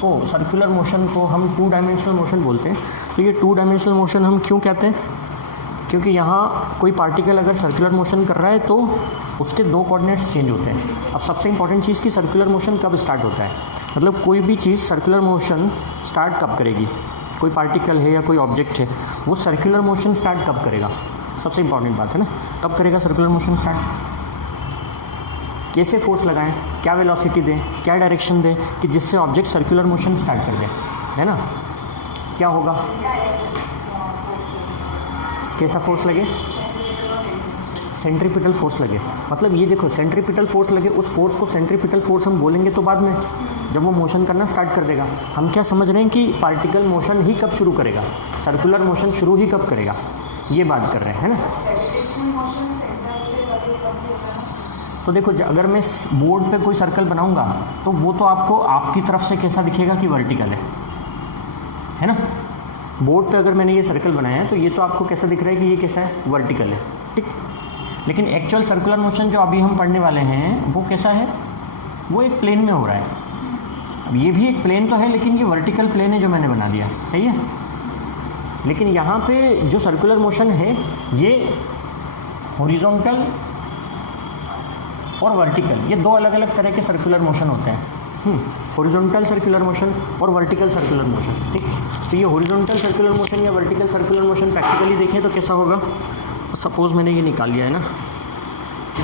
को circular motion को हम 2 डायमेंशनल मोशन बोलते हैं। तो ये 2 डायमेंशनल मोशन हम क्यों कहते हैं? क्योंकि यहाँ कोई पार्टिकल अगर सर्कुलर मोशन कर रहा है तो उसके 2 कोऑर्डिनेट्स चेंज होते हैं। अब सबसे इंपॉर्टेंट चीज़ कि सर्कुलर मोशन कब स्टार्ट होता है, मतलब कोई भी चीज़ सर्कुलर मोशन स्टार्ट कब करेगी, कोई पार्टिकल है या कोई ऑब्जेक्ट है, वो सर्कुलर मोशन स्टार्ट कब करेगा, सबसे इंपॉर्टेंट बात है ना, कब करेगा सर्कुलर मोशन स्टार्ट। कैसे फोर्स लगाएं, क्या वेलोसिटी दें, क्या डायरेक्शन दें कि जिससे ऑब्जेक्ट सर्कुलर मोशन स्टार्ट कर दे, है ना। क्या होगा, कैसा फोर्स लगे, सेंट्रीपिटल फोर्स लगे। मतलब ये देखो सेंट्रीपिटल फोर्स लगे, उस फोर्स को सेंट्रीपिटल फोर्स हम बोलेंगे तो बाद में जब वो मोशन करना स्टार्ट कर देगा। हम क्या समझ रहे हैं कि पार्टिकल मोशन ही कब शुरू करेगा, सर्कुलर मोशन शुरू ही कब करेगा, ये बात कर रहे हैं, है ना। तो देखो अगर मैं बोर्ड पे कोई सर्कल बनाऊंगा तो वो तो आपको आपकी तरफ से कैसा दिखेगा कि वर्टिकल है ना। बोर्ड पे अगर मैंने ये सर्कल बनाया है तो ये तो आपको कैसा दिख रहा है कि ये कैसा है, वर्टिकल है, ठीक। लेकिन एक्चुअल सर्कुलर मोशन जो अभी हम पढ़ने वाले हैं वो कैसा है, वो एक प्लेन में हो रहा है। अब ये भी एक प्लेन तो है लेकिन ये वर्टिकल प्लेन है जो मैंने बना दिया, सही है। लेकिन यहाँ पे जो सर्कुलर मोशन है ये हॉरिजॉन्टल और वर्टिकल, ये 2 अलग अलग तरह के सर्कुलर मोशन होते हैं। हॉरिजॉन्टल सर्कुलर मोशन और वर्टिकल सर्कुलर मोशन, ठीक। तो ये हॉरिजॉन्टल सर्कुलर मोशन या वर्टिकल सर्कुलर मोशन प्रैक्टिकली देखें तो कैसा होगा। सपोज़ मैंने ये निकाल लिया है ना,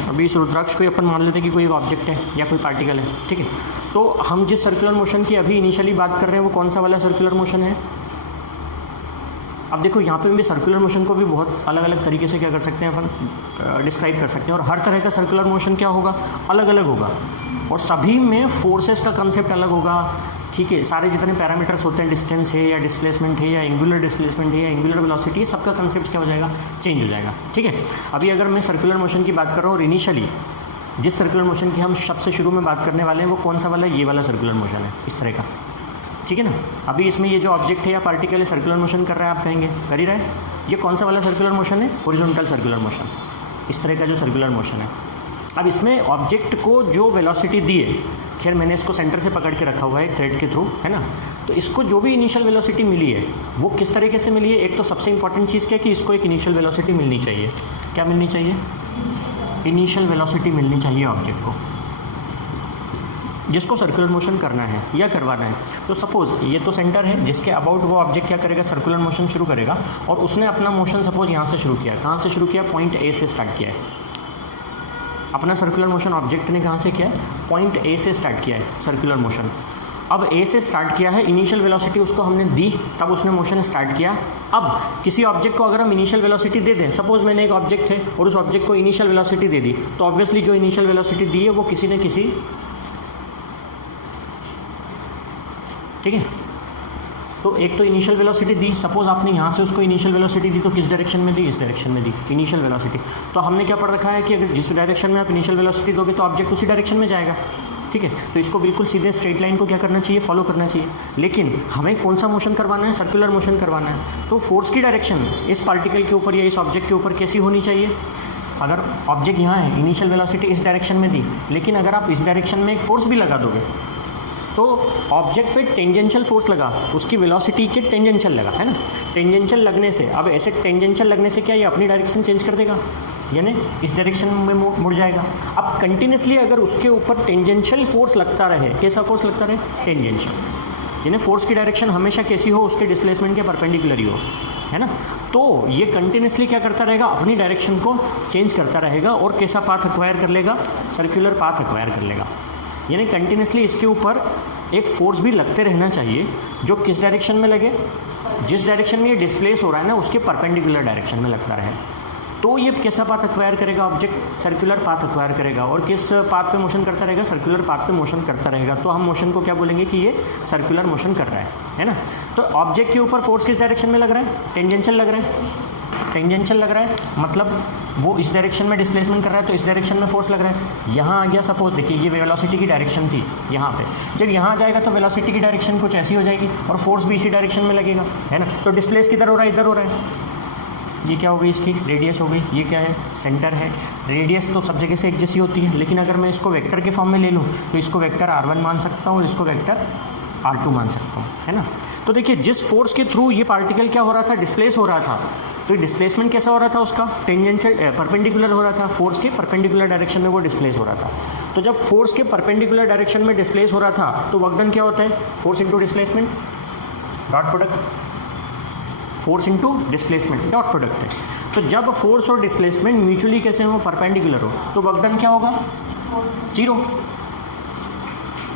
अभी इस रुद्राक्ष को अपन मान लेते हैं कि कोई ऑब्जेक्ट है या कोई पार्टिकल है, ठीक है। तो हम जिस सर्कुलर मोशन की अभी इनिशियली बात कर रहे हैं वो कौन सा वाला सर्कुलर मोशन है। अब देखो यहाँ पे भी सर्कुलर मोशन को भी बहुत अलग अलग तरीके से क्या कर सकते हैं अपन, डिस्क्राइब कर सकते हैं। और हर तरह का सर्कुलर मोशन क्या होगा, अलग अलग होगा, और सभी में फोर्सेस का कंसेप्ट अलग होगा, ठीक है। सारे जितने पैरामीटर्स होते हैं, डिस्टेंस है या डिस्प्लेसमेंट है या एंगुलर डिस्प्लेसमेंट है या एंगुलर वेलोसिटी, सबका कंसेप्ट क्या हो जाएगा, चेंज हो जाएगा, ठीक है। अभी अगर मैं सर्कुलर मोशन की बात कर रहा हूँ और इनिशियली जिस सर्कुलर मोशन की हम सबसे शुरू में बात करने वाले हैं वो कौन सा वाला है, ये वाला सर्कुलर मोशन है, इस तरह का, ठीक है ना। अभी इसमें ये जो ऑब्जेक्ट है या पार्टिकल है सर्कुलर मोशन कर रहा है, आप कहेंगे कर ही रहा है। ये कौन सा वाला सर्कुलर मोशन है, हॉरिजॉन्टल सर्कुलर मोशन, इस तरह का जो सर्कुलर मोशन है। अब इसमें ऑब्जेक्ट को जो वेलोसिटी दी है, खैर मैंने इसको सेंटर से पकड़ के रखा हुआ है थ्रेड के थ्रू, है ना। तो इसको जो भी इनिशियल वेलोसिटी मिली है वो किस तरीके से मिली है। एक तो सबसे इंपॉर्टेंट चीज़ क्या है कि इसको एक इनिशियल वेलोसिटी मिलनी चाहिए। क्या मिलनी चाहिए, इनिशियल वेलोसिटी मिलनी चाहिए ऑब्जेक्ट को जिसको सर्कुलर मोशन करना है या करवाना है। तो सपोज़ ये तो सेंटर है जिसके अबाउट वो ऑब्जेक्ट क्या करेगा, सर्कुलर मोशन शुरू करेगा। और उसने अपना मोशन सपोज यहाँ से शुरू किया, कहाँ से शुरू किया, पॉइंट ए से स्टार्ट किया है अपना सर्कुलर मोशन। ऑब्जेक्ट ने कहाँ से किया है, पॉइंट ए से स्टार्ट किया है सर्कुलर मोशन। अब ए से स्टार्ट किया है, इनिशियल वेलोसिटी उसको हमने दी, तब उसने मोशन स्टार्ट किया। अब किसी ऑब्जेक्ट को अगर हम इनिशियल वेलोसिटी दे दें, सपोज मैंने एक ऑब्जेक्ट है और उस ऑब्जेक्ट को इनिशियल वेलोसिटी दे दी, तो ऑब्वियसली जो इनिशियल वेलोसिटी दी है वो किसी न किसी, ठीक है। तो एक तो इनिशियल वेलोसिटी दी, सपोज आपने यहाँ से उसको इनिशियल वेलोसिटी दी तो किस डायरेक्शन में दी, इस डायरेक्शन में दी इनिशियल वेलोसिटी। तो हमने क्या पढ़ रखा है कि अगर जिस डायरेक्शन में आप इनिशियल वेलोसिटी दोगे तो ऑब्जेक्ट उसी डायरेक्शन में जाएगा, ठीक है। तो इसको बिल्कुल सीधे स्ट्रेट लाइन को क्या करना चाहिए, फॉलो करना चाहिए। लेकिन हमें कौन सा मोशन करवाना है, सर्कुलर मोशन करवाना है। तो फोर्स की डायरेक्शन इस पार्टिकल के ऊपर या इस ऑब्जेक्ट के ऊपर कैसी होनी चाहिए। अगर ऑब्जेक्ट यहाँ है, इनिशियल वेलोसिटी इस डायरेक्शन में दी, लेकिन अगर आप इस डायरेक्शन में एक फोर्स भी लगा दोगे तो ऑब्जेक्ट पे टेंजेंशियल फोर्स लगा, उसकी वेलोसिटी के टेंजेंशियल लगा, है ना। टेंजेंशियल लगने से, अब ऐसे टेंजेंशियल लगने से क्या ये अपनी डायरेक्शन चेंज कर देगा, यानी इस डायरेक्शन में मुड़ जाएगा। अब कंटिन्यूसली अगर उसके ऊपर टेंजेंशियल फोर्स लगता रहे, कैसा फोर्स लगता रहे, टेंजेंशियल, यानी फोर्स की डायरेक्शन हमेशा कैसी हो, उसके डिस्प्लेसमेंट के परपेंडिकुलर ही हो, है ना। तो ये कंटिन्यूसली क्या करता रहेगा, अपनी डायरेक्शन को चेंज करता रहेगा और कैसा पाथ एक्वायर कर लेगा, सर्कुलर पाथ एक्वायर कर लेगा। यानी कंटिन्यूसली इसके ऊपर एक फोर्स भी लगते रहना चाहिए जो किस डायरेक्शन में लगे, जिस डायरेक्शन में ये डिस्प्लेस हो रहा है ना उसके परपेंडिकुलर डायरेक्शन में लगता रहे। तो ये कैसा पाथ एक्वायर करेगा ऑब्जेक्ट, सर्कुलर पाथ एक्वायर करेगा। और किस पाथ पे मोशन करता रहेगा, सर्कुलर पाथ पे मोशन करता रहेगा। तो हम मोशन को क्या बोलेंगे कि ये सर्कुलर मोशन कर रहा है ना। तो ऑब्जेक्ट के ऊपर फोर्स किस डायरेक्शन में लग रहा है, टेंजेंशियल लग रहा है, टेंजेंशियल लग रहा है, मतलब वो इस डायरेक्शन में डिस्प्लेसमेंट कर रहा है तो इस डायरेक्शन में फोर्स लग रहा है। यहाँ आ गया, सपोज देखिए ये वेलोसिटी की डायरेक्शन थी यहाँ पे, जब यहाँ आ जाएगा तो वेलोसिटी की डायरेक्शन कुछ ऐसी हो जाएगी और फोर्स भी इसी डायरेक्शन में लगेगा, है ना। तो डिस्प्लेस किधर हो रहा है, इधर हो रहा है। ये क्या हो गई, इसकी रेडियस हो गई। ये क्या है, सेंटर है। रेडियस तो सब जगह से एक जैसी होती है, लेकिन अगर मैं इसको वेक्टर के फॉर्म में ले लूँ तो इसको वेक्टर r1 मान सकता हूँ और इसको वेक्टर R2 मान सकता हूँ, है ना। तो देखिए जिस फोर्स के थ्रू ये पार्टिकल क्या हो रहा था, डिस्प्लेस हो रहा था, तो ये डिस्प्लेसमेंट कैसा हो रहा था उसका, टेंजेंशियल परपेंडिकुलर हो रहा था, फोर्स के परपेंडिकुलर डायरेक्शन में वो डिस्प्लेस हो रहा था। तो जब फोर्स के परपेंडिकुलर डायरेक्शन में डिस्प्लेस हो रहा था तो वर्क डन क्या होता है, force into displacement dot product, force into displacement dot product है। तो जब फोर्स और डिस्प्लेसमेंट म्यूचुअली कैसे हो, परपेंडिकुलर हो, तो वर्क डन क्या होगा, जीरो।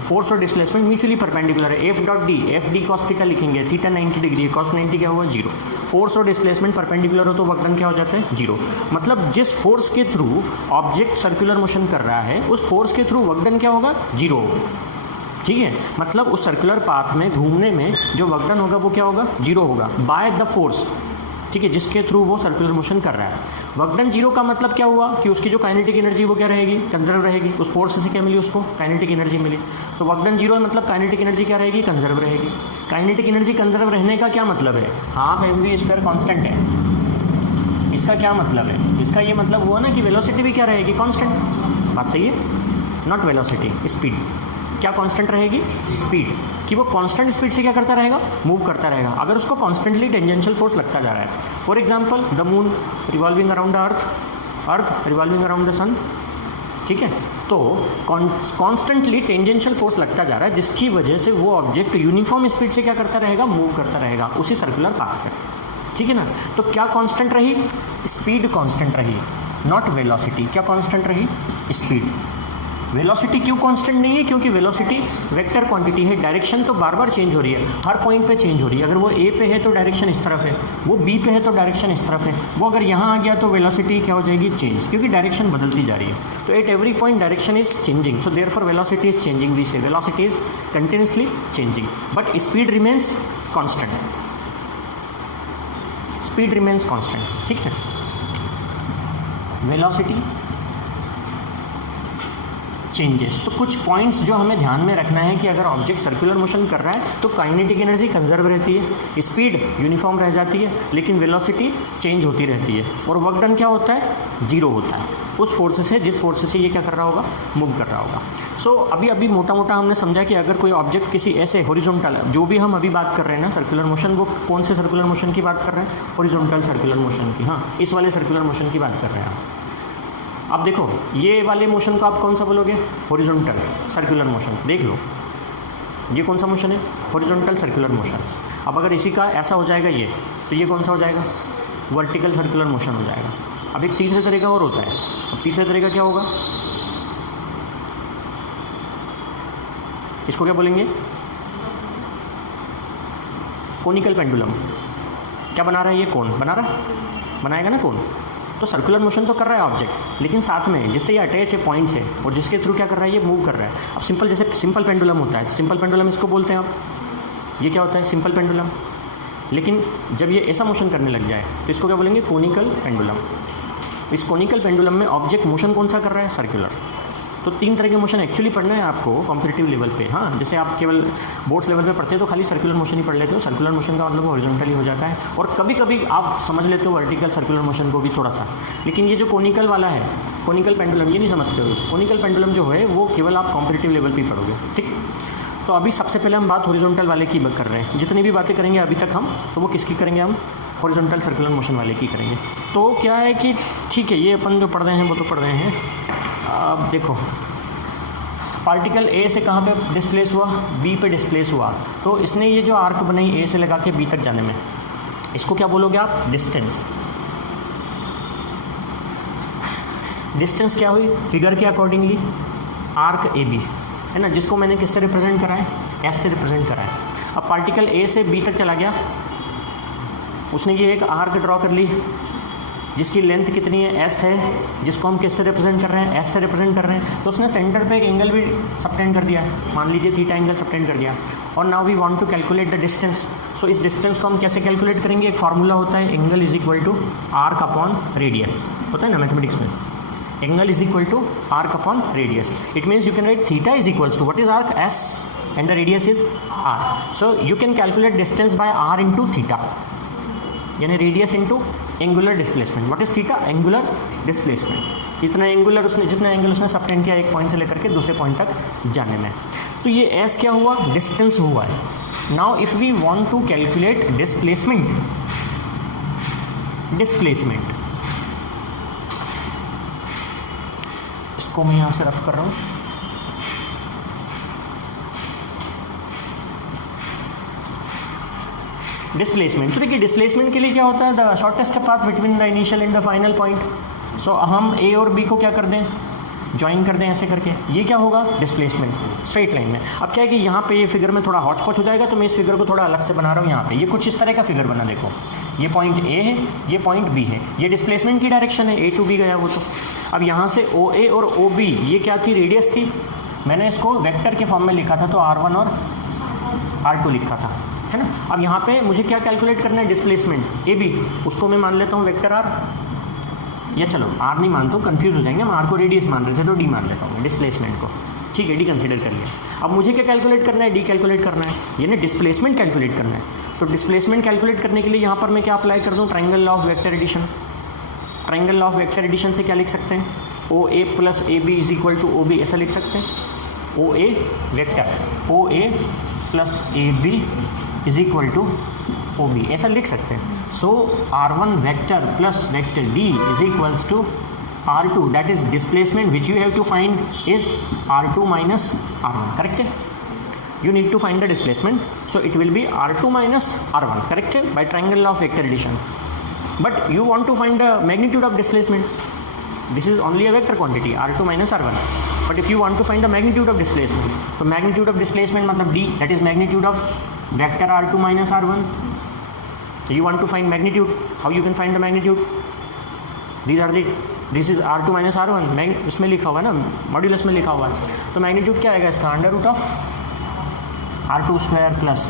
फोर्स और डिस्प्लेसमेंट म्यूचुअली परपेंडिकुलर है, F dot D, F D cos theta लिखेंगे, थीटा 90 डिग्री है, कॉस 90 क्या हुआ, जीरो। फोर्स और डिस्प्लेसमेंट परपेंडिकुलर हो तो वर्क डन क्या हो जाता है, जीरो। मतलब जिस फोर्स के थ्रू ऑब्जेक्ट सर्कुलर मोशन कर रहा है उस फोर्स के थ्रू वर्क डन क्या होगा, जीरो होगा, ठीक है। मतलब उस सर्कुलर पाथ में घूमने में जो वर्क डन होगा वो क्या होगा, जीरो होगा, बाय द फोर्स, ठीक है, जिसके थ्रू वो सर्कुलर मोशन कर रहा है। वर्क डन जीरो का मतलब क्या हुआ कि उसकी जो काइनेटिक एनर्जी वो क्या रहेगी, कंजर्व रहेगी। उस फोर्स से क्या मिली, उसको काइनेटिक एनर्जी मिली। तो वर्क डन जीरो मतलब काइनेटिक एनर्जी क्या रहेगी, कंजर्व रहेगी। काइनेटिक एनर्जी कंजर्व रहने का क्या मतलब है, हाफ mv स्क्वायर कांस्टेंट है। इसका क्या मतलब है, इसका ये मतलब हुआ ना कि वेलोसिटी भी क्या रहेगी, कांस्टेंट। बात सही है, नॉट वेलोसिटी, स्पीड। क्या कांस्टेंट रहेगी, स्पीड, कि वो कांस्टेंट स्पीड से क्या करता रहेगा, मूव करता रहेगा। अगर उसको कॉन्स्टेंटली टेंजेंशियल फोर्स लगता जा रहा है, for example the moon revolving around the earth, earth revolving around the sun, ठीक है, तो कॉन्स्टेंटली टेंजेंशियल फोर्स लगता जा रहा है जिसकी वजह से वो ऑब्जेक्ट यूनिफॉर्म स्पीड से क्या करता रहेगा, मूव करता रहेगा उसी सर्कुलर पाथ पर, ठीक है ना। तो क्या कांस्टेंट रही, स्पीड कांस्टेंट रही, नॉट वेलोसिटी। क्या कांस्टेंट रही, स्पीड। वेलोसिटी क्यों कांस्टेंट नहीं है, क्योंकि वेलोसिटी वेक्टर क्वांटिटी है, डायरेक्शन तो बार बार चेंज हो रही है, हर पॉइंट पे चेंज हो रही है। अगर वो ए पे है तो डायरेक्शन इस तरफ है, वो बी पे है तो डायरेक्शन इस तरफ है, वो अगर यहाँ आ गया तो वेलोसिटी क्या हो जाएगी, चेंज, क्योंकि डायरेक्शन बदलती जा रही है। तो at every point direction is changing, so therefore velocity is changing, we say velocity is continuously changing, but speed remains constant, speed remains constant, ठीक है। वेलोसिटी चेंजेस, तो कुछ पॉइंट्स जो हमें ध्यान में रखना है कि अगर ऑब्जेक्ट सर्कुलर मोशन कर रहा है तो काइनेटिक एनर्जी कंजर्व रहती है, स्पीड यूनिफॉर्म रह जाती है, लेकिन वेलोसिटी चेंज होती रहती है, और वर्क डन क्या होता है, जीरो होता है उस फोर्स से जिस फोर्स से ये क्या कर रहा होगा, मूव कर रहा होगा। सो अभी मोटा मोटा हमने समझा कि अगर कोई ऑब्जेक्ट किसी ऐसे हॉरिजॉन्टल, जो भी हम अभी बात कर रहे हैं ना सर्कुलर मोशन, वो कौन से सर्कुलर मोशन की बात कर रहे हैं, हॉरिजॉन्टल सर्कुलर मोशन की, हाँ इस वाले सर्कुलर मोशन की बात कर रहे हैं आप। अब देखो ये वाले मोशन को आप कौन सा बोलोगे, हॉरिजॉन्टल सर्कुलर मोशन। देख लो ये कौन सा मोशन है, हॉरिजॉन्टल सर्कुलर मोशन। अब अगर इसी का ऐसा हो जाएगा ये, तो ये कौन सा हो जाएगा, वर्टिकल सर्कुलर मोशन हो जाएगा। अब एक तीसरे तरीका और होता है, अब तीसरे तरीका क्या होगा, इसको क्या बोलेंगे, कोनिकल पेंडुलम। क्या बना रहा है ये, कोन बना रहा है, बनाएगा ना कोन। तो सर्कुलर मोशन तो कर रहा है ऑब्जेक्ट, लेकिन साथ में जिससे ये अटैच है पॉइंट से, और जिसके थ्रू क्या कर रहा है, ये मूव कर रहा है। अब सिंपल, जैसे सिंपल पेंडुलम होता है, सिंपल पेंडुलम इसको बोलते हैं आप, ये क्या होता है, सिंपल पेंडुलम। लेकिन जब ये ऐसा मोशन करने लग जाए तो इसको क्या बोलेंगे, कोनिकल पेंडुलम। इस कोनिकल पेंडुलम में ऑब्जेक्ट मोशन कौन सा कर रहा है, सर्कुलर। तो तीन तरह के मोशन एक्चुअली पढ़ना है आपको कॉम्पिटिटिव लेवल पे, हाँ जैसे आप केवल बोर्ड्स लेवल पे पढ़ते हो तो खाली सर्कुलर मोशन ही पढ़ लेते हो, सर्कुलर मोशन का मतलब हॉरिजॉन्टली हो जाता है, और कभी कभी आप समझ लेते हो वर्टिकल सर्कुलर मोशन को भी थोड़ा सा। लेकिन ये जो कोनिकल वाला है, कोनिकल पेंडुलम, ये नहीं समझते हो। कोनिकल पेंडुलम जो है वो केवल आप कॉम्पिटिटिव लेवल पर ही पढ़ोगे, ठीक। तो अभी सबसे पहले हम बात हॉरिजॉन्टल वाले की कर रहे हैं, जितनी भी बातें करेंगे अभी तक हम, तो वो किसकी करेंगे, हम हॉरिजॉन्टल सर्कुलर मोशन वाले की करेंगे। तो क्या है कि ठीक है, ये अपन जो पढ़ रहे हैं वो तो पढ़ रहे हैं। अब देखो पार्टिकल ए से कहाँ पे डिस्प्लेस हुआ, बी पे डिस्प्लेस हुआ, तो इसने ये जो आर्क बनाई ए से लगा के बी तक जाने में, इसको क्या बोलोगे आप, डिस्टेंस। डिस्टेंस क्या हुई, फिगर के अकॉर्डिंगली आर्क ए बी है ना, जिसको मैंने किससे रिप्रेजेंट करा है, एस से रिप्रेजेंट करा है। अब पार्टिकल ए से बी तक चला गया, उसने ये एक आर्क ड्रॉ कर ली जिसकी लेंथ कितनी है, एस है, जिसको हम किससे रिप्रेजेंट कर रहे हैं, एस से रिप्रेजेंट कर रहे हैं। तो उसने सेंटर पे एक एंगल भी सबटेंड कर दिया, मान लीजिए थीटा एंगल सबटेंड कर दिया। और now we want to calculate the distance. So इस डिस्टेंस को हम कैसे कैलकुलेट करेंगे, एक फार्मूला होता है, angle is equal to arc upon radius, होता है ना मैथमेटिक्स में, angle is equal to arc upon radius. It means you can write theta is equals to what is arc, S, and the radius is R. So you can calculate distance by R into theta, यानी radius into angular displacement. What is theta, angular displacement. जितना angle उसने subtend किया एक point से लेकर के दूसरे point तक जाने में। तो ये एस क्या हुआ, डिस्टेंस हुआ है। Now if we want to calculate displacement, इसको मैं यहाँ से रफ कर रहा हूँ। डिस्प्लेसमेंट, तो देखिए डिस्प्लेसमेंट के लिए क्या होता है, the shortest path between the initial and the final point. So हम ए और बी को क्या कर दें, ज्वाइन कर दें ऐसे करके, ये क्या होगा डिस्प्लेसमेंट स्ट्रेट लाइन में। अब क्या है कि यहाँ पे ये फिगर में थोड़ा हॉच पॉच हो जाएगा, तो मैं इस फिगर को थोड़ा अलग से बना रहा हूँ। यहाँ पे ये कुछ इस तरह का फिगर बना, देखो ये पॉइंट ए है, ये पॉइंट बी है, ये डिस्प्लेसमेंट की डायरेक्शन है, ए टू बी गया वो। तो अब यहाँ से ओ ए और ओ बी ये क्या थी, रेडियस थी। मैंने इसको वेक्टर के फॉर्म में लिखा था, तो R1 और R2 लिखा था, है ना। अब यहाँ पे मुझे क्या कैलकुलेट करना है, डिस्प्लेसमेंट ए बी, उसको मैं मान लेता हूँ वेक्टर आर, या चलो आर नहीं मानता हूँ, कंफ्यूज हो जाएंगे, हम आर को रेडियस मान रहे थे तो डी मान लेता हूँ डिस्प्लेसमेंट को, ठीक है, डी कंसीडर कर लिया। अब मुझे क्या कैलकुलेट करना है, डी कैलकुलेट करना है, यानी डिस्प्लेसमेंट कैलकुलेट करना है। तो डिस्प्लेसमेंट कैलकुलेट करने के लिए यहाँ पर मैं क्या अप्लाई कर दूँ, triangle law of vector addition. Triangle law of vector addition से क्या लिख सकते हैं, O A plus A B is equal to O B, ऐसा लिख सकते हैं। O A vector, O A plus A B is equal to O B, ऐसा लिख सकते हैं। So R1 vector plus vector D is equals to R2, that is displacement which you have to find is R2 minus R1, correct है। You need to find the displacement, so it will be R2 minus R1, correct, by triangle law of vector addition. But you want to find the magnitude of displacement. This is only a vector quantity, R2 minus R1. But if you want to find the magnitude of displacement, so magnitude of displacement matlab D, that is magnitude of vector R2 minus R1. So you want to find magnitude. How you can find the magnitude? This is R2 minus R1. इसमें लिखा हुआ है ना, modulus में लिखा हुआ है। तो मैग्नीट्यूड क्या आएगा इसका, under root of R2 square plus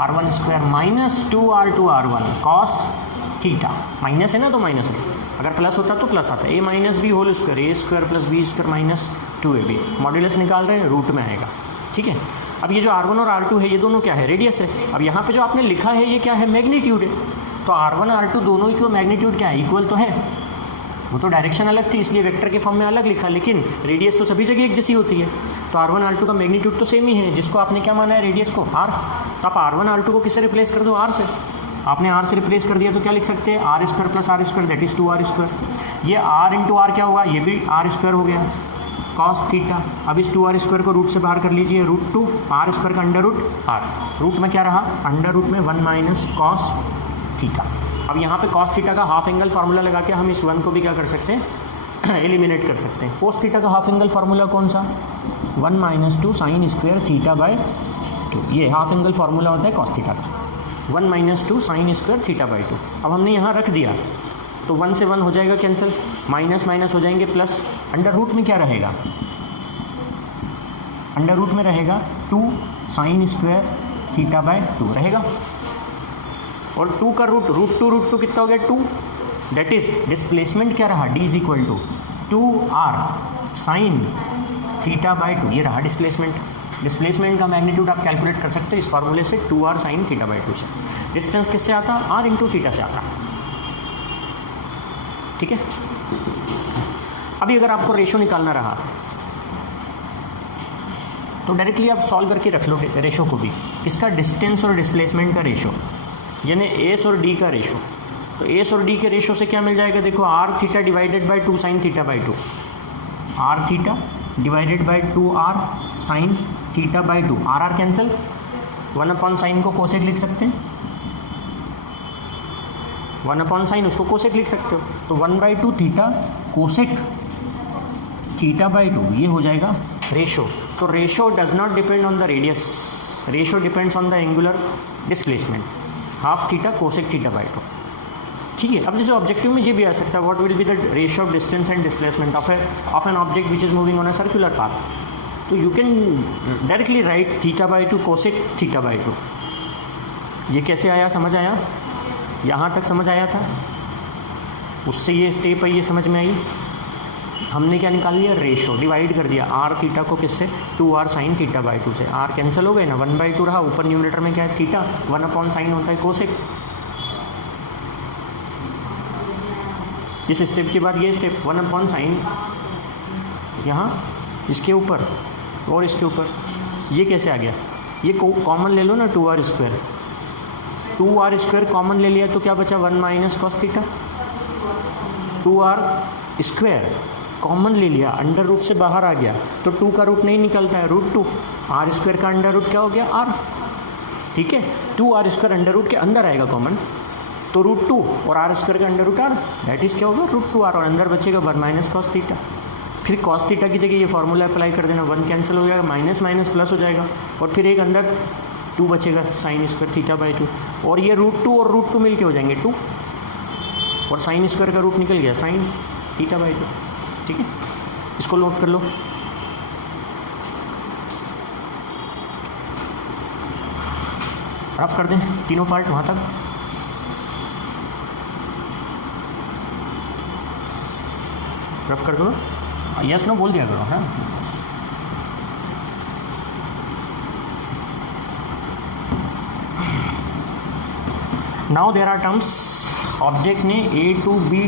R1 square minus 2R2 R1 cos theta. Minus है ना तो माइनस है, अगर प्लस होता तो प्लस आता है। A minus B whole square, A square plus B square minus 2ab, modulus निकाल रहे हैं, रूट में आएगा, ठीक है। अब ये जो R1 और R2 है, ये दोनों क्या है, रेडियस है। अब यहाँ पे जो आपने लिखा है ये क्या है, मैग्नीट्यूड है। तो R1 R2 दोनों की मैग्नीट्यूड क्या है, इक्वल तो है। वो तो डायरेक्शन अलग थी इसलिए वेक्टर के फॉर्म में अलग लिखा, लेकिन रेडियस तो सभी जगह एक जैसी होती है। तो R1 R2 का मैग्नीट्यूड तो सेम ही है, जिसको आपने क्या माना है, रेडियस को R। तो आप R1 R2 को किससे रिप्लेस कर दो, R से। आपने R से रिप्लेस कर दिया तो क्या लिख सकते हैं, R square plus R square that is 2R square. ये R इंटू R क्या होगा, ये भी R स्क्वायर हो गया कॉस थीटा। अब इस 2R स्क्वायर को रूट से बाहर कर लीजिए, रूट 2 R स्क्वायर का अंडर रूट R, रूट में क्या रहा, अंडर रूट में 1 माइनस कॉस थीटा। अब यहाँ पे कॉस थीटा का हाफ एंगल फार्मूला लगा के हम इस 1 को भी क्या कर सकते हैं, एलिमिनेट कर सकते हैं। कोस थीटा का हाफ एंगल फार्मूला कौन सा, 1 minus 2 sine square theta by 2, ये हाफ एंगल फार्मूला होता है कॉस थीटा का, 1 minus 2 sine square theta by 2। अब हमने यहाँ रख दिया तो 1 से 1 हो जाएगा कैंसिल, माइनस माइनस हो जाएंगे प्लस, अंडर रूट में क्या रहेगा, अंडर रूट में रहेगा 2 साइन स्क्वायर थीटा बाय 2 रहेगा, और 2 का रूट, रूट टू कितना हो गया 2, दैट इज डिस्प्लेसमेंट क्या रहा, D is equal to 2R sine theta by 2, ये रहा डिस्प्लेसमेंट। डिस्प्लेसमेंट का मैग्नीट्यूड आप कैलकुलेट कर सकते हैं इस फार्मूले से, 2R साइन थीटा बाय 2 से। डिस्टेंस किससे आता, R इंटू थीटा से आता, ठीक है। अभी अगर आपको रेशो निकालना रहा तो डायरेक्टली आप सॉल्व करके रख लो रेशो को भी, किसका, डिस्टेंस और डिस्प्लेसमेंट का रेशो, यानी एस और डी का रेशो। तो एस और डी के रेशो से क्या मिल जाएगा, देखो r theta divided by 2 sine theta by 2, r theta divided by 2R sine theta by 2, r cancel, 1 upon sine को कोसेक लिख सकते हैं, 1 अपॉन साइन उसको कोसेक लिख सकते हो, तो 1/2 थीटा कोसेक थीटा बाय 2, ये हो जाएगा रेशो। तो ratio does not depend on the radius, ratio depends on the angular displacement, half theta cosec theta by 2, ठीक है। अब जैसे ऑब्जेक्टिव में ये भी आ सकता है, what will be the ratio of distance and displacement of an object which is moving on a circular path. तो you can directly write theta by 2 cosec theta by 2। ये कैसे आया, समझ आया, यहाँ तक समझ आया था, उससे ये स्टेप है, ये समझ में आई। हमने क्या निकाल लिया, रेशो, डिवाइड कर दिया आर थीटा को किससे, 2R साइन थीटा बाय 2 से। आर कैंसिल हो गए ना, 1/2 रहा, ऊपर न्यूमरेटर में क्या है थीटा, 1 अपॉन साइन होता है कोसेक। इस स्टेप के बाद ये स्टेप 1/sin यहाँ इसके ऊपर और इसके ऊपर, ये कैसे आ गया? ये कॉमन ले लो ना, 2r², 2r² कॉमन ले लिया तो क्या बचा? 1 - cos थीटा। 2r² कॉमन ले लिया, अंडर रूट से बाहर आ गया तो 2 का रूट नहीं निकलता है, √2, r² का अंडर रूट क्या हो गया? r, ठीक है। 2r² अंडर रूट के अंदर आएगा कॉमन तो √2 और r² का under root r, that is क्या होगा? √2r, और अंदर बचेगा 1 - cos थीटा। फिर cos थीटा की जगह ये फॉर्मूला अप्लाई कर देना, 1 कैंसिल हो जाएगा, माइनस माइनस प्लस हो जाएगा, और फिर एक अंदर 2 बचेगा, sin² θ/2, और ये √2 और √2 मिल के हो जाएंगे 2, और sin² का रूट निकल गया sin θ/2, ठीक है। इसको नोट कर लो। रफ कर दें तीनों पार्ट वहाँ तक। रफ कर दो, यस नो बोल दिया करो, है। Now there are terms, object ने A to B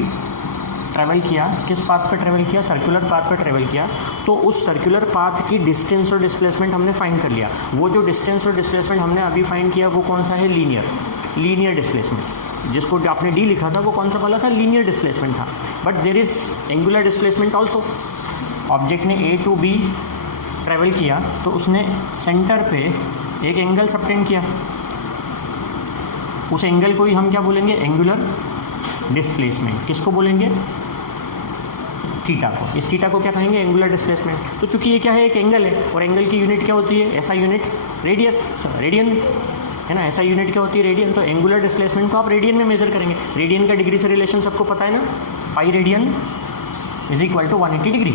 ट्रैवल किया, किस पाथ पे ट्रैवल किया? सर्कुलर पाथ पे ट्रैवल किया, तो उस सर्कुलर पाथ की डिस्टेंस और डिस्प्लेसमेंट हमने फाइंड कर लिया। वो जो डिस्टेंस और डिस्प्लेसमेंट हमने अभी फाइंड किया वो कौन सा है? Linear displacement. जिसको आपने डी लिखा था वो कौन सा वाला था? लीनियर डिस्प्लेसमेंट था। But there is angular displacement also. Object ने A to B ट्रैवल किया तो उसने सेंटर पे एक एंगल सबटेंड किया, उस एंगल को ही हम क्या बोलेंगे? Angular displacement. किसको बोलेंगे? थीटा को। इस थीटा को क्या कहेंगे? Angular displacement. तो चूंकि ये क्या है? एक एंगल है, और एंगल की यूनिट क्या होती है? ऐसा यूनिट रेडियस, रेडियन है ना। ऐसा यूनिट क्या होती है? रेडियन। तो एंगुलर डिस्प्लेसमेंट को आप रेडियन में मेजर करेंगे। रेडियन का डिग्री से रिलेशन सबको पता है ना, pi radian is equal to 180 degree.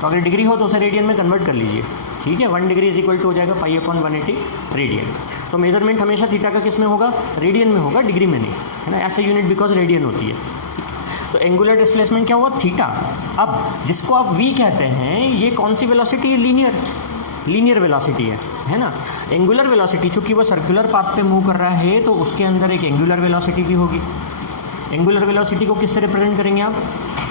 तो अगर डिग्री हो तो उसे रेडियन में कन्वर्ट कर लीजिए, ठीक है। 1 डिग्री इज इक्वल टू हो जाएगा π/180 रेडियन। तो मेजरमेंट हमेशा थीटा का किस में होगा? रेडियन में होगा, डिग्री में नहीं, है ना। ऐसा यूनिट बिकॉज रेडियन होती है। तो एंगुलर डिस्प्लेसमेंट क्या हुआ? थीटा। अब जिसको आप v कहते हैं, ये कौन सी वेलोसिटी है? लीनियर वेलोसिटी है ना। एंगुलर वेलोसिटी चूंकि वो सर्कुलर पाथ पे मूव कर रहा है तो उसके अंदर एक एंगुलर वेलोसिटी भी होगी। एंगुलर वेलोसिटी को किससे रिप्रेजेंट करेंगे आप?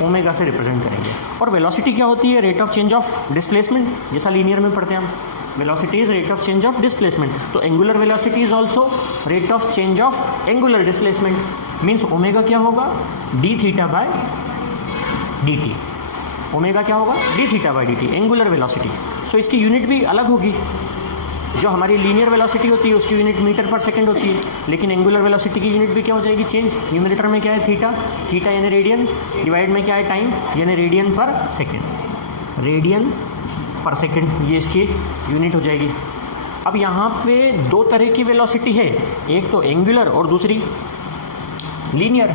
ओमेगा से रिप्रेजेंट करेंगे। और वेलोसिटी क्या होती है? Rate of change of displacement, जैसा लीनियर में पढ़ते हैं हम। Velocity is rate of change of displacement. तो angular velocity is also rate of change of angular displacement. Means omega क्या होगा? dθ/dt। ओमेगा क्या होगा? dθ/dt, angular velocity. सो इसकी यूनिट भी अलग होगी। जो हमारी लीनियर वेलोसिटी होती है उसकी यूनिट मीटर पर सेकंड होती है, लेकिन एंगुलर वेलोसिटी की यूनिट भी क्या हो जाएगी? चेंज। न्यूमरेटर में क्या है? थीटा यानी रेडियन, डिवाइड में क्या है? टाइम यानी radian per second. Radian per second ये इसकी यूनिट हो जाएगी। अब यहाँ पे दो तरह की वेलोसिटी है, एक तो एंगुलर और दूसरी लीनियर।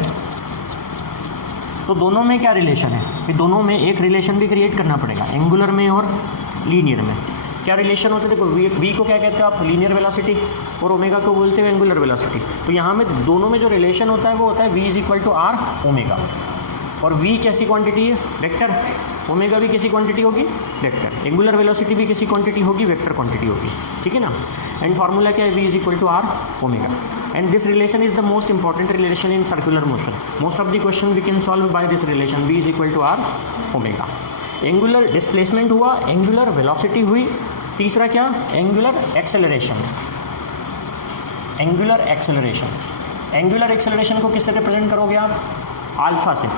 तो दोनों में क्या रिलेशन है? कि दोनों में एक रिलेशन भी क्रिएट करना पड़ेगा, एंगुलर में और लीनियर में। क्या रिलेशन होता है? देखो, वी को क्या कहते हैं आप? लीनियर वेलोसिटी, और ओमेगा को बोलते हैं एंगुलर वेलोसिटी। तो यहाँ में दोनों में जो रिलेशन होता है वो होता है v = r ओमेगा। और v कैसी क्वांटिटी है? वेक्टर। ओमेगा भी कैसी क्वांटिटी होगी? वेक्टर। एंगुलर वेलोसिटी भी कैसी क्वांटिटी होगी? वेक्टर क्वांटिटी होगी, ठीक है ना। एंड फार्मूला क्या है? v = r omega. And this relation is the most important relation in circular motion. Most of the question we can solve by this relation, v = r omega. Angular displacement हुआ, angular velocity हुई, तीसरा क्या? Angular acceleration. Angular acceleration को किससे represent करोगे आप? Alpha से।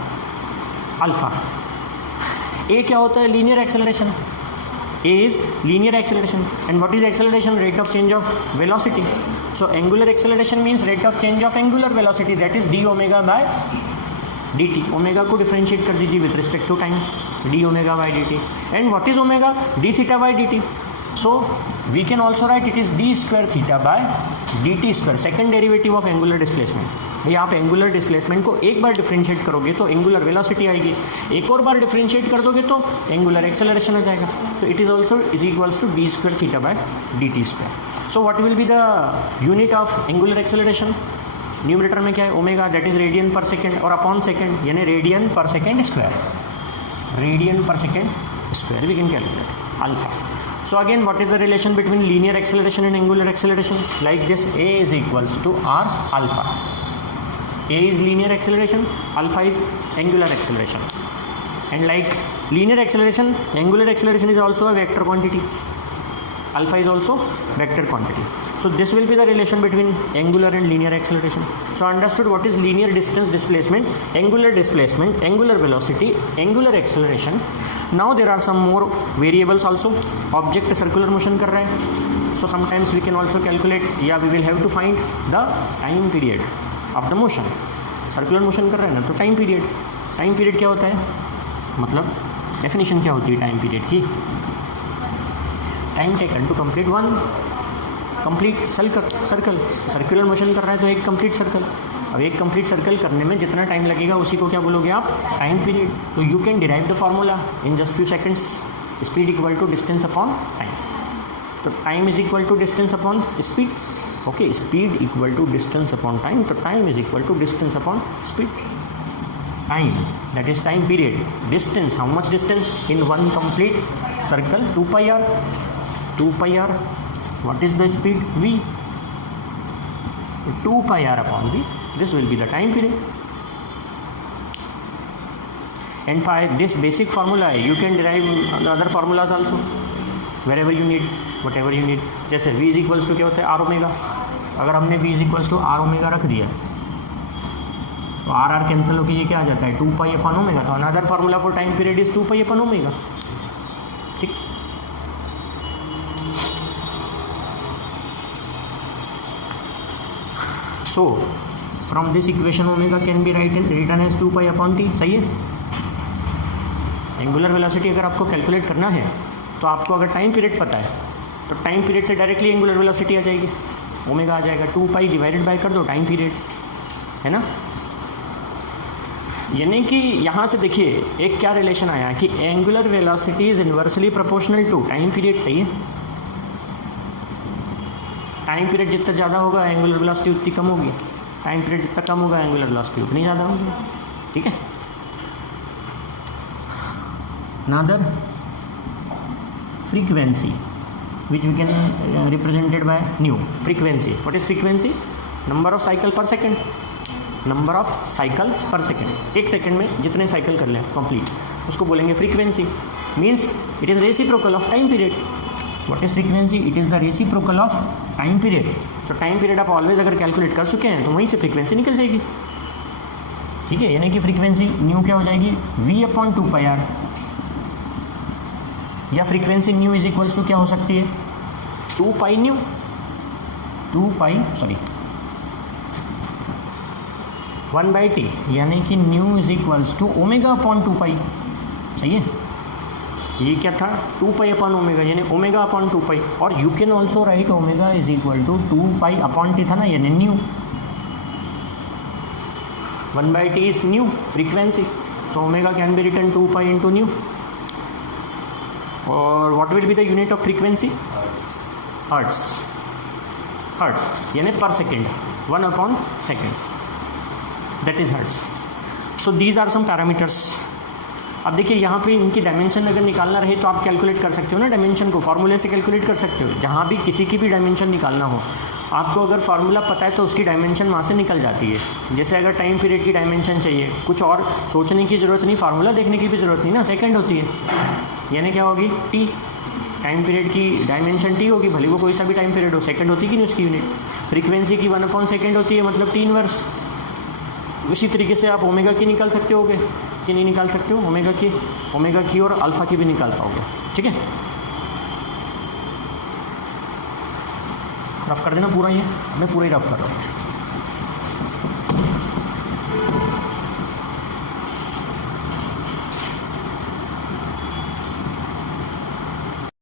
Alpha. ए क्या होता है? Linear acceleration. A is linear acceleration. And what is acceleration? Rate of change of velocity. So angular acceleration means rate of change of angular velocity, that is dω/dt। Omega को differentiate कर दीजिए with respect to time, dω/dt। And what is omega? dθ/dt। So we can also write it is d² θ/dt², second derivative of angular displacement. भाई आप angular displacement को एक बार differentiate करोगे तो angular velocity आएगी, एक और बार डिफरेंशिएट कर दोगे तो एंगुलर एक्सेलरेशन आ जाएगा। तो it is also is equals to d² θ/dt²। So what will be the unit of angular acceleration? Numerator में क्या है? Omega, that is radian per second, और अपॉन सेकेंड यानी radian per second square. Radian per second square we can calculate alpha. So again, what is the relation between linear acceleration and angular acceleration? Like this, a is equals to r alpha. A is linear acceleration, alpha is angular acceleration. And like linear acceleration, angular acceleration is also a vector quantity. Alpha is also vector quantity. So this will be the relation between angular and linear acceleration. So understood what is linear distance displacement, angular velocity, angular acceleration. Now there are some more variables also. Object circular motion कर रहा है, so sometimes we can also calculate, we will have to find the time period of the motion. Circular motion कर रहा है ना, तो time period क्या होता है, मतलब definition क्या होती है time period की, time taken to complete one complete circle. Circular motion कर रहा है तो एक कंप्लीट सर्कल. अब एक कंप्लीट सर्कल करने में जितना टाइम लगेगा उसी को क्या बोलोगे आप, टाइम पीरियड. तो you can derive the formula in just few seconds. Speed equal to distance upon time. तो time is equal to distance upon speed. Okay, speed equal to distance upon time. तो time is equal to distance upon speed. Time that is time period. Distance, how much distance in one complete circle, 2 pi r. What is the speed? V. 2 pi r upon v. This will be the time period. And by this basic formula, you can derive the other formulas also. Wherever you need, whatever you need. जैसे v is equals to क्या होता है, r omega. अगर हमने v is equals to r omega रख दिया तो r cancel होकर ये क्या आ जाता है, 2 pi upon ओमेगा. तो another formula for time period is 2 pi upon omega. ठीक. So from this equation omega can be written as 2 pi upon t. सही है. एंगुलर वेलोसिटी अगर आपको कैलकुलेट करना है तो आपको अगर टाइम पीरियड पता है तो टाइम पीरियड से डायरेक्टली एंगुलर वेलोसिटी आ जाएगी, ओमेगा आ जाएगा. 2 पाई डिवाइडेड बाय कर दो टाइम पीरियड, है ना. यानी कि यहाँ से देखिए एक क्या रिलेशन आया कि angular velocity is inversely proportional to time period. सही है. टाइम पीरियड जितना ज़्यादा होगा एंगुलर वेलोसिटी उतनी कम होगी, टाइम पीरियड जितना कम होगा एंगुलर वेलोसिटी उतनी ज़्यादा होगी. ठीक है. Another frequency which we can represented by nu. Frequency, what is frequency? Number of cycle per second. Number of cycle per second. एक सेकेंड में जितने साइकिल कर लें कंप्लीट, उसको बोलेंगे frequency. Means it is reciprocal of time period. What is frequency? It is the reciprocal of time period. So time period आप always अगर calculate कर चुके हैं तो वहीं से फ्रीक्वेंसी निकल जाएगी. ठीक है. यानी कि फ्रीक्वेंसी न्यू क्या हो जाएगी, v अपॉन 2 pi r. या frequency nu is equals to क्या हो सकती है, 2 pi न्यू. 1 by t. यानी कि nu is equals to omega upon 2 pi. सही है. ये क्या था, 2 पाई अपॉन ओमेगा, यानी ओमेगा अपॉन 2 पाई. और you can also write omega is equal to 2 pi upon T था ना, यानी nu. 1 by T is nu frequency. तो omega can be written 2 pi into nu. और what will be the unit of frequency, hertz. Hertz यानी पर second, 1 upon second, that is hertz. So these are some parameters. अब देखिए यहाँ पे इनकी dimension अगर निकालना रहे तो आप कैलकुलेट कर सकते हो ना, डायमेंशन को फार्मूले से कैलकुलेट कर सकते हो. जहाँ भी किसी की भी डायमेंशन निकालना हो आपको अगर फार्मूला पता है तो उसकी डायमेंशन वहाँ से निकल जाती है. जैसे अगर टाइम पीरियड की डायमेंशन चाहिए, कुछ और सोचने की ज़रूरत नहीं, फार्मूला देखने की भी ज़रूरत नहीं ना, सेकेंड होती है. यानी क्या होगी, टी. टाइम पीरियड की डायमेंशन टी होगी, भले वो कोई सा भी टाइम पीरियड हो. सेकेंड होती कि नहीं उसकी यूनिट. फ्रीक्वेंसी की 1 अपॉन सेकेंड होती है, मतलब टी इनवर्स. उसी तरीके से आप ओमेगा की निकाल सकते होगे कि नहीं निकाल सकते हो, ओमेगा की और अल्फ़ा की भी निकाल पाओगे. ठीक है. रफ कर देना पूरा, ये मैं पूरा ही रफ कर रहा हूँ.